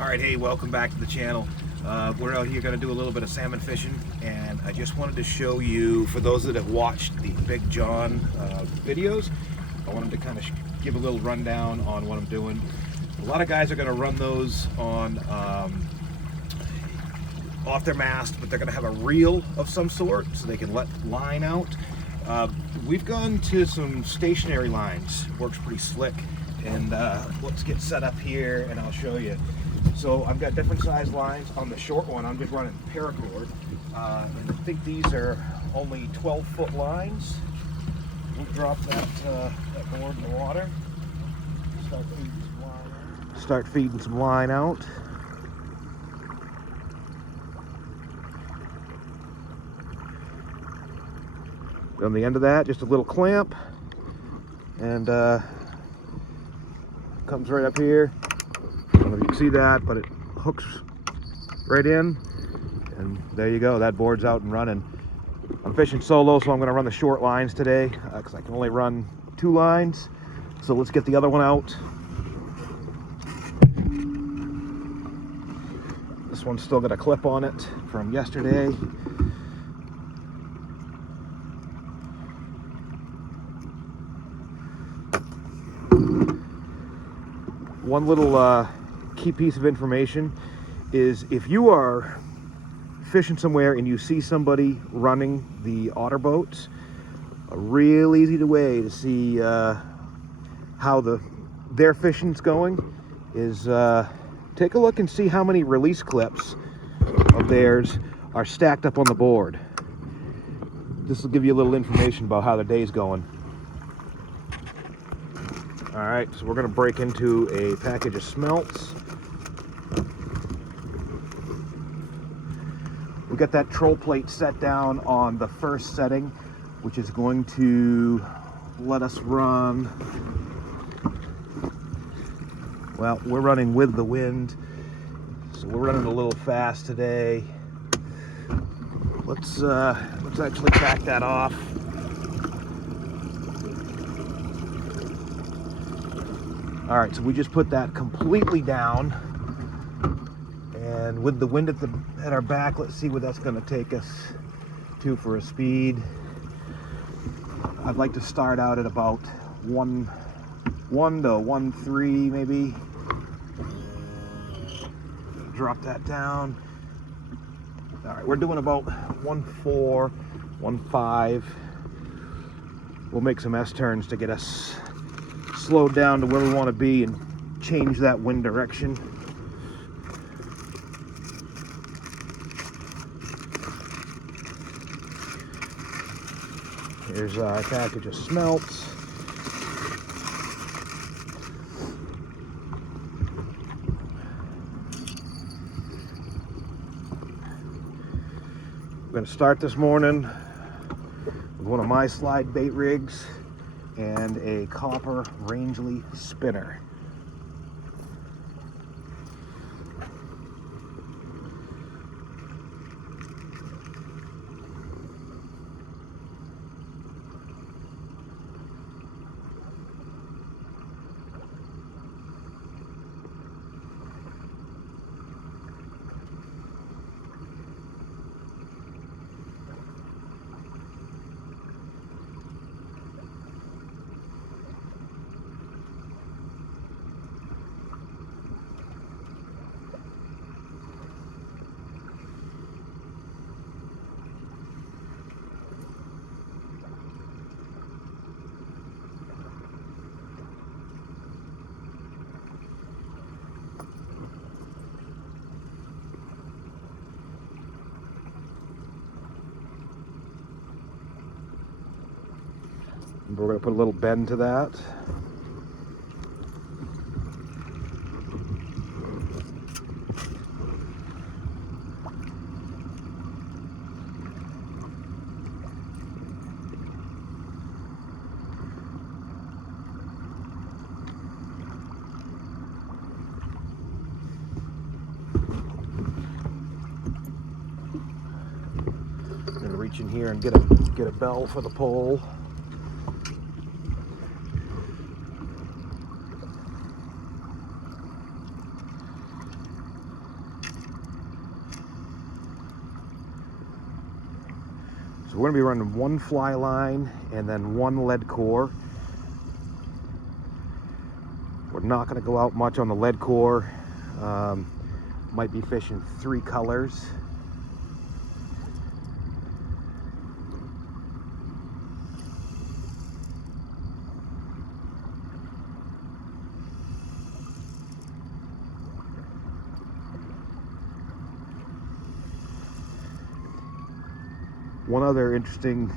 All right, hey, welcome back to the channel. We're out here going to do a little bit of salmon fishing, and I just wanted to show you, for those that have watched the Big John videos, I wanted to kind of give a little rundown on what I'm doing. A lot of guys are going to run those on off their mast, but they're going to have a reel of some sort so they can let line out. We've gone to some stationary lines, works pretty slick, and let's get set up here and I'll show you. So I've got different size lines. On the short one, I'm just running paracord, and I think these are only 12-foot lines. We'll drop that board in the water, start feeding some line out. On the end of that, just a little clamp, and comes right up here. I don't know if you can see that, but it hooks right in, and there you go. That board's out and running. I'm fishing solo, so I'm going to run the short lines today because I can only run 2 lines. So let's get the other one out. This one's still got a clip on it from yesterday. One little key piece of information is, if you are fishing somewhere and you see somebody running the otter boats, a real easy way to see how their fishing's going is take a look and see how many release clips of theirs are stacked up on the board. This will give you a little information about how the day's going. All right, so we're going to break into a package of smelts. We got that troll plate set down on the first setting, which is going to let us run. Well, we're running with the wind, so we're running a little fast today. Let's actually back that off. All right, so we just put that completely down, and with the wind at our back, let's see what that's going to take us to for a speed. I'd like to start out at about 1 to 1.3 maybe. Drop that down. All right, we're doing about 1.4, 1.5. We'll make some S-turns to get us slowed down to where we want to be and change that wind direction. Here's our package of smelts. I'm going to start this morning with one of my slide bait rigs and a copper Rangeley spinner. We're going to put a little bend to that. I'm going to reach in here and get a bell for the pole. So we're going to be running one fly line and then one lead core. We're not going to go out much on the lead core. Might be fishing 3 colors. One other interesting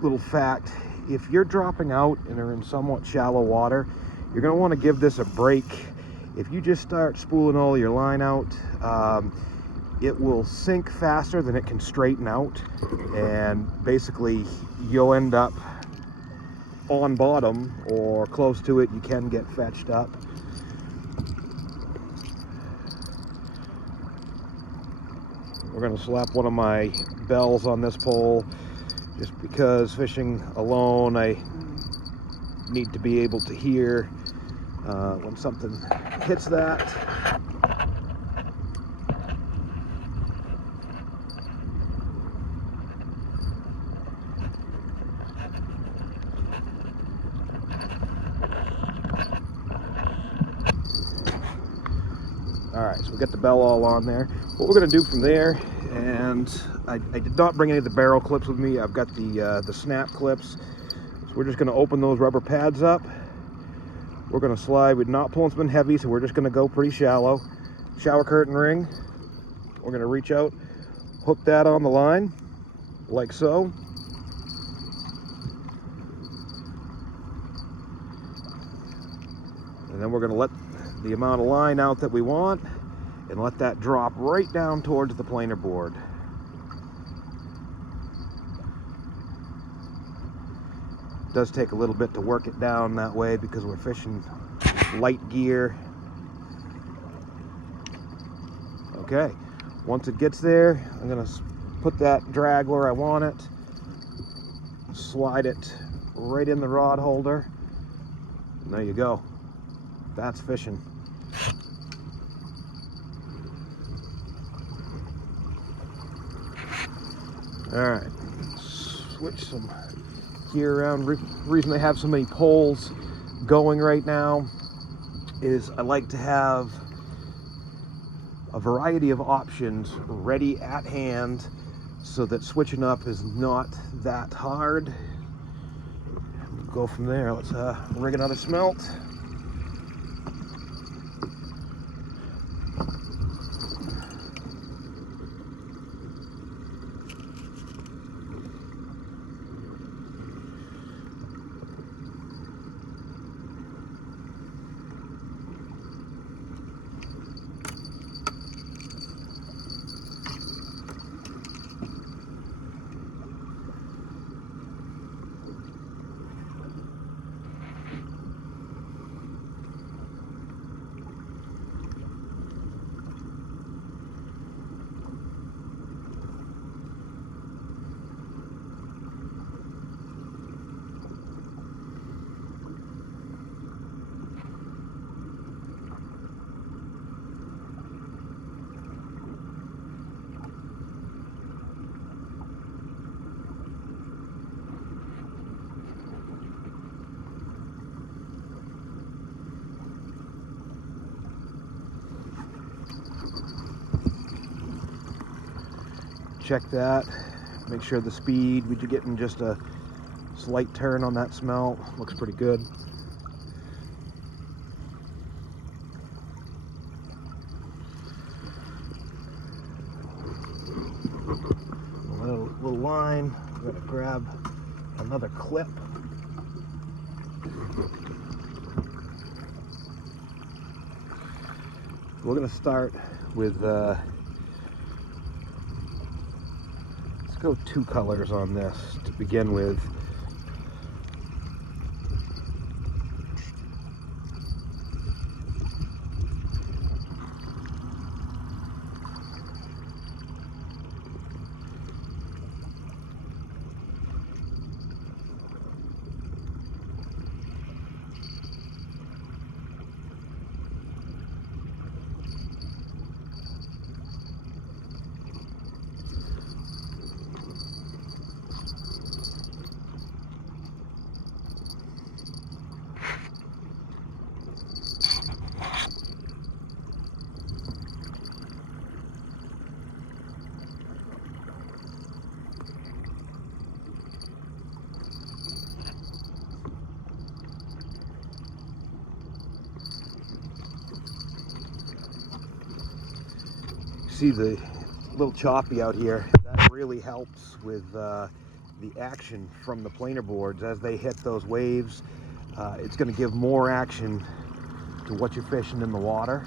little fact, if you're dropping out and are in somewhat shallow water, you're going to want to give this a break. If you just start spooling all your line out, it will sink faster than it can straighten out, and basically you'll end up on bottom or close to it. You can get fetched up. We're going to slap one of my bells on this pole just because fishing alone I need to be able to hear when something hits that. Alright, so we got the bell all on there. What we're going to do from there, and I did not bring any of the barrel clips with me. I've got the snap clips. So we're just going to open those rubber pads up. We're going to slide. We're not pulling something heavy, so we're just going to go pretty shallow. Shower curtain ring. We're going to reach out, hook that on the line, like so. And then we're going to let the amount of line out that we want and let that drop right down towards the planer board. It does take a little bit to work it down that way because we're fishing light gear. Okay, once it gets there, I'm going to put that drag where I want it, slide it right in the rod holder, and there you go. That's fishing. Alright, switch some gear around. Reason I have so many poles going right now is I like to have a variety of options ready at hand so that switching up is not that hard. Go from there. Let's rig another smelt. Check that, make sure the speed, we're getting just a slight turn on that smelt, looks pretty good. A little line, we're gonna grab another clip. We're gonna start with go 2 colors on this to begin with. see the little choppy out here. That really helps with the action from the planer boards as they hit those waves. It's going to give more action to what you're fishing in the water.